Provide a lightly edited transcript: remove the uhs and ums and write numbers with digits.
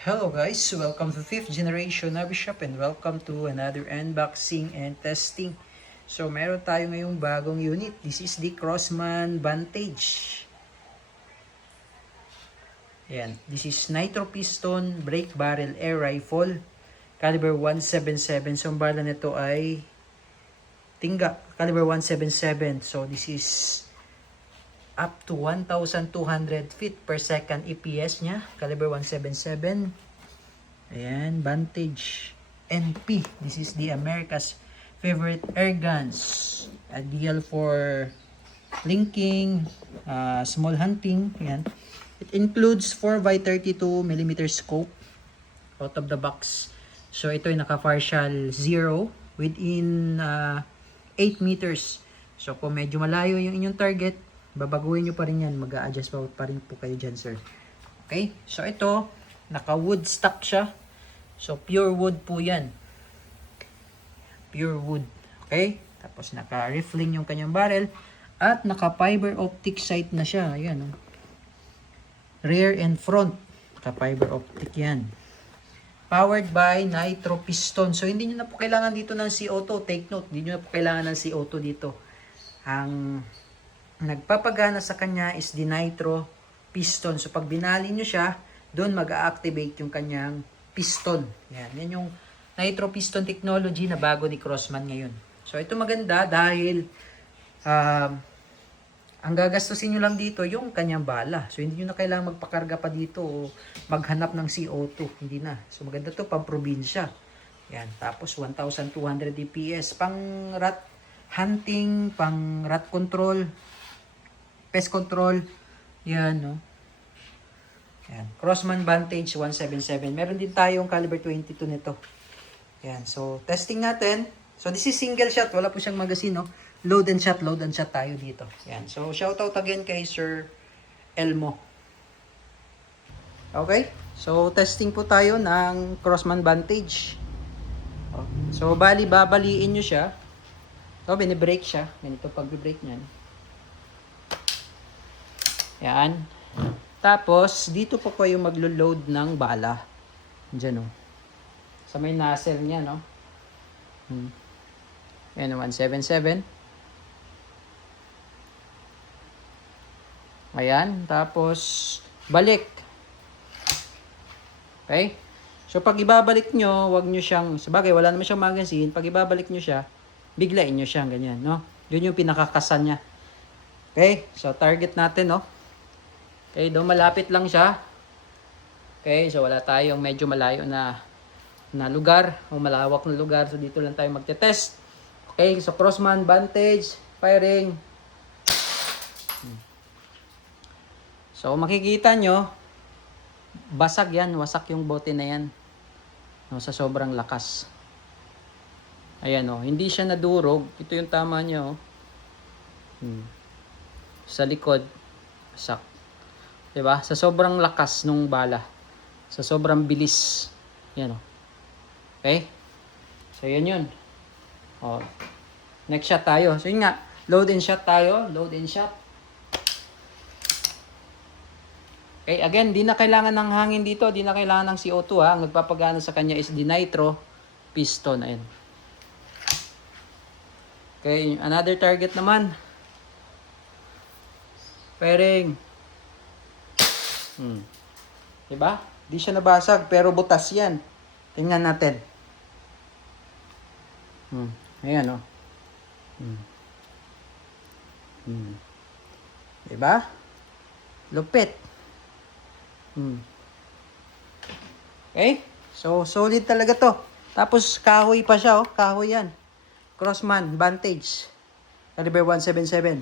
Hello guys, welcome to 5th generation Navi Shop and welcome to another unboxing and testing. So meron tayo ngayong bagong unit. This is the Crosman Vantage. Ayan, this is nitro piston brake barrel air rifle caliber 177. So ang bala nito ay Tingga caliber 177. So this is up to 1,200 feet per second EPS niya, caliber 177. Ayan, Vantage NP. This is the America's favorite air guns. Ideal for linking, small hunting. Ayan. It includes 4x32mm scope out of the box. So ito ay naka-partial 0 within 8 meters. So kung medyo malayo yung inyong target, babaguhin nyo pa rin yan. Mag-a-adjust pa rin po kayo dyan, sir. Okay? So, ito, naka-wood stock siya. So, pure wood po yan. Pure wood. Okay? Tapos, naka-riffling yung kanyang barrel. At, naka-fiber optic sight na siya. Ayan, oh. Rear and front. Naka-fiber optic yan. Powered by nitro piston. So, hindi nyo na po kailangan dito ng CO2. Take note, hindi nyo na po kailangan ng CO2 dito. Ang nagpapagana sa kanya is the nitro piston. So pag binali nyo siya, doon mag-a-activate yung kanyang piston. Yan yung nitro piston technology na bago ni Crosman ngayon. So ito maganda dahil ang gagastusin nyo lang dito yung kanyang bala. So hindi nyo na kailangan magpakarga pa dito o maghanap ng CO2. Hindi na. So maganda to pang probinsya. Yan. Tapos 1,200 DPS. Pang rat hunting, pang rat control, pest control. Yan, no? Yan. Crosman Vantage 177. Meron din tayong caliber 22 nito. Yan. So, testing natin. So, this is single shot. Wala po siyang magazine, no? Load and shot tayo dito. Yan. So, shoutout again kay Sir Elmo. Okay? So, testing po tayo ng Crosman Vantage. So, babaliin nyo siya. So, binibrake siya. Ganito pag-brake niyan. Yan. Tapos, dito po kayo maglo-load ng bala. Diyan, oh. Sa may nozzle niya, no? Yan, 177. Ayan. Tapos, balik. Okay? So, pag ibabalik nyo, wag nyo siyang, sabagay, wala naman siyang magazine. Pag ibabalik nyo siya, biglain nyo siyang ganyan, no? Yun yung pinakakasan niya. Okay? So, target natin, no? Okay, doon malapit lang siya. Okay, so wala tayong medyo malayo na lugar o malawak na lugar. So dito lang tayo magte-test. Okay, so Crosman Vantage firing. So makikita nyo, basag yan, wasak yung bote na yan. No, sa sobrang lakas. Ayan, oh, hindi siya nadurog. Ito yung tama niya, oh. Sa likod, wasak. Diba? Sa sobrang lakas nung bala. Sa sobrang bilis. Yan, o. Okay? So, yun. O. Next shot tayo. So, yun nga. Load and shot tayo. Load and shot. Okay, again, di na kailangan ng hangin dito. Di na kailangan ng CO2, ha. Ang nagpapagana sa kanya is the nitro piston. Ayan. Okay, another target naman. Firing. Diba? Di siya nabasag, pero butas yan. Tingnan natin. Ayan, oh. Diba? Lupit. Okay? So, solid talaga to. Tapos, kahoy pa siya, oh. Kahoy yan. Crosman Vantage. Caliber 177.